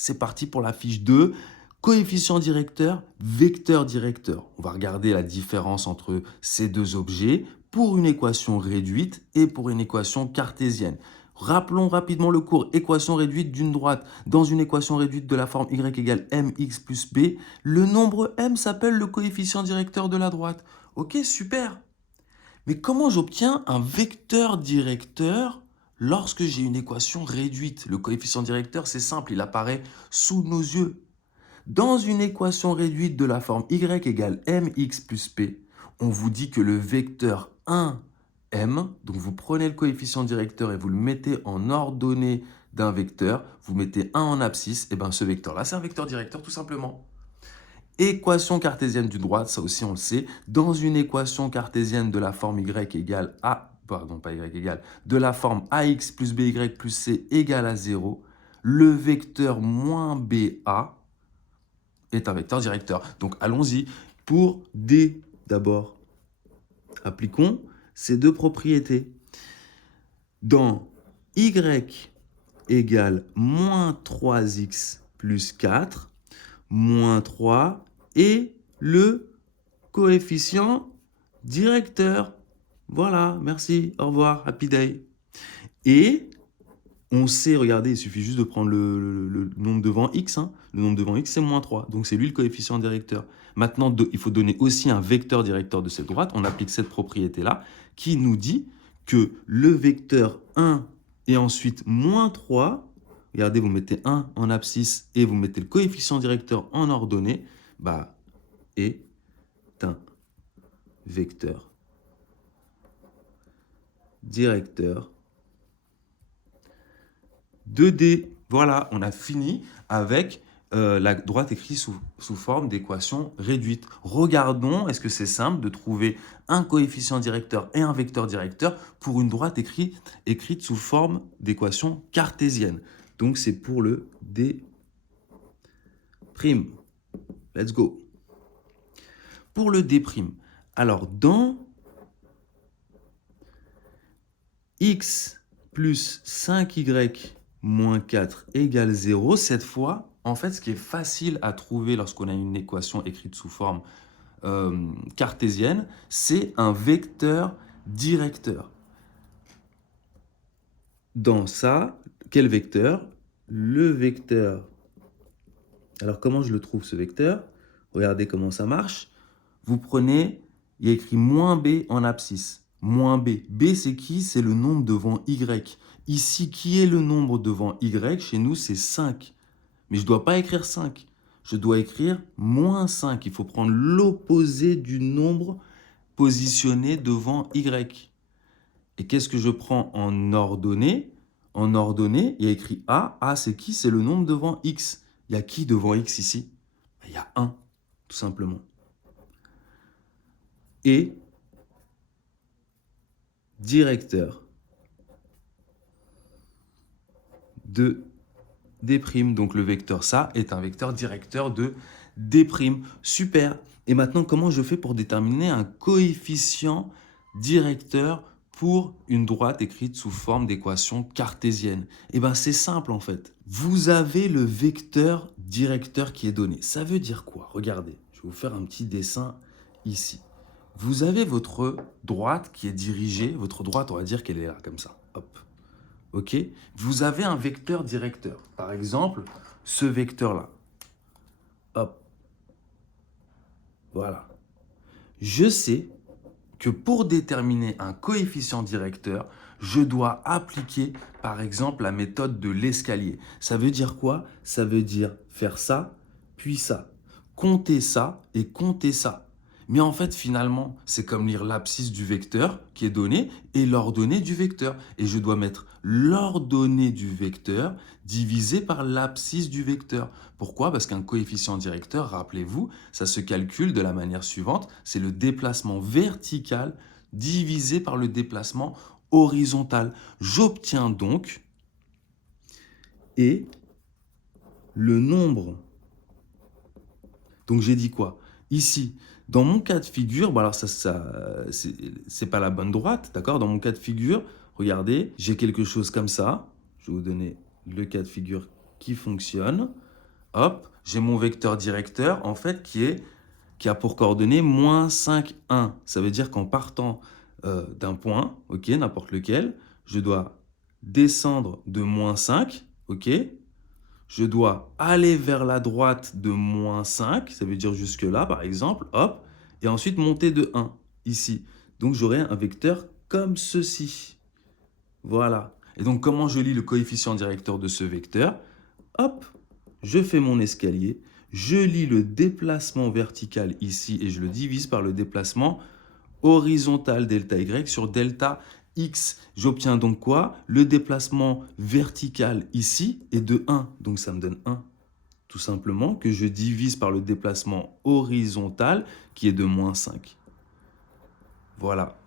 C'est parti pour la fiche 2. Coefficient directeur, vecteur directeur. On va regarder la différence entre ces deux objets pour une équation réduite et pour une équation cartésienne. Rappelons rapidement le cours. Équation réduite d'une droite. Dans une équation réduite de la forme y égale mx plus b, le nombre m s'appelle le coefficient directeur de la droite. Ok, super. Mais comment j'obtiens un vecteur directeur lorsque j'ai une équation réduite? Le coefficient directeur, c'est simple, il apparaît sous nos yeux. Dans une équation réduite de la forme y égale mx plus p, on vous dit que le vecteur 1m, donc vous prenez le coefficient directeur et vous le mettez en ordonnée d'un vecteur, vous mettez 1 en abscisse, et bien ce vecteur-là, c'est un vecteur directeur tout simplement. Équation cartésienne d'une droite, ça aussi on le sait, dans une équation cartésienne de la forme y égale a, pardon pas y égale, de la forme ax plus by plus c égale à 0, le vecteur moins ba est un vecteur directeur. Donc allons-y pour D d'abord. Appliquons ces deux propriétés. Dans y égale moins 3x plus 4, moins 3 est le coefficient directeur. Voilà, merci, au revoir, happy day. Et on sait, regardez, il suffit juste de prendre le nombre devant x. Le nombre devant x, c'est moins 3. Donc, c'est lui le coefficient directeur. Maintenant, il faut donner aussi un vecteur directeur de cette droite. On applique cette propriété-là qui nous dit que le vecteur 1 et ensuite moins 3, regardez, vous mettez 1 en abscisse et vous mettez le coefficient directeur en ordonnée, est un vecteur directeur 2D. Voilà, on a fini avec la droite écrite sous forme d'équation réduite. Regardons, est-ce que c'est simple de trouver un coefficient directeur et un vecteur directeur pour une droite écrite sous forme d'équation cartésienne. Donc, c'est pour le D'. Let's go. Pour le D', alors dans x plus 5y moins 4 égale 0, cette fois, en fait, ce qui est facile à trouver lorsqu'on a une équation écrite sous forme cartésienne, c'est un vecteur directeur. Dans ça, quel vecteur? Le vecteur. Alors, comment je le trouve, ce vecteur? Regardez comment ça marche. Vous prenez, il y a écrit moins b en abscisse. Moins b. B, c'est qui? C'est le nombre devant y. Ici, qui est le nombre devant y? Chez nous, c'est 5. Mais je ne dois pas écrire 5. Je dois écrire moins 5. Il faut prendre l'opposé du nombre positionné devant y. Et qu'est-ce que je prends en ordonnée? En ordonnée, il y a écrit A. A, c'est qui? C'est le nombre devant x. Il y a qui devant x ici? Il y a 1, tout simplement. Et directeur de D'. Donc le vecteur ça est un vecteur directeur de D'. Super. Et maintenant, comment je fais pour déterminer un coefficient directeur pour une droite écrite sous forme d'équation cartésienne? Eh bien, c'est simple en fait. Vous avez le vecteur directeur qui est donné. Ça veut dire quoi? Regardez, je vais vous faire un petit dessin ici. Vous avez votre droite qui est dirigée. Votre droite, on va dire qu'elle est là, comme ça. Hop. Ok? Vous avez un vecteur directeur. Par exemple, ce vecteur-là. Hop. Voilà. Je sais que pour déterminer un coefficient directeur, je dois appliquer, par exemple, la méthode de l'escalier. Ça veut dire quoi? Ça veut dire faire ça, puis ça. Compter ça et compter ça. Mais en fait, finalement, c'est comme lire l'abscisse du vecteur qui est donné et l'ordonnée du vecteur. Et je dois mettre l'ordonnée du vecteur divisé par l'abscisse du vecteur. Pourquoi? Parce qu'un coefficient directeur, rappelez-vous, ça se calcule de la manière suivante. C'est le déplacement vertical divisé par le déplacement horizontal. J'obtiens donc et le nombre. Donc j'ai dit quoi? Ici, dans mon cas de figure, bon alors c'est pas la bonne droite, d'accord? Dans mon cas de figure, regardez, j'ai quelque chose comme ça. Je vais vous donner le cas de figure qui fonctionne. hop, j'ai mon vecteur directeur, en fait, qui a pour coordonnée moins 5, 1. Ça veut dire qu'en partant d'un point, ok, n'importe lequel, je dois descendre de moins 5, ok, je dois aller vers la droite de moins 5, ça veut dire jusque là, par exemple, hop, et ensuite monter de 1, ici. Donc, j'aurai un vecteur comme ceci. Voilà. Et donc, comment je lis le coefficient directeur de ce vecteur? Hop, je fais mon escalier, je lis le déplacement vertical ici et je le divise par le déplacement horizontal delta y sur delta x. J'obtiens donc quoi? Le déplacement vertical ici est de 1, donc ça me donne 1. Tout simplement que je divise par le déplacement horizontal qui est de moins 5. Voilà.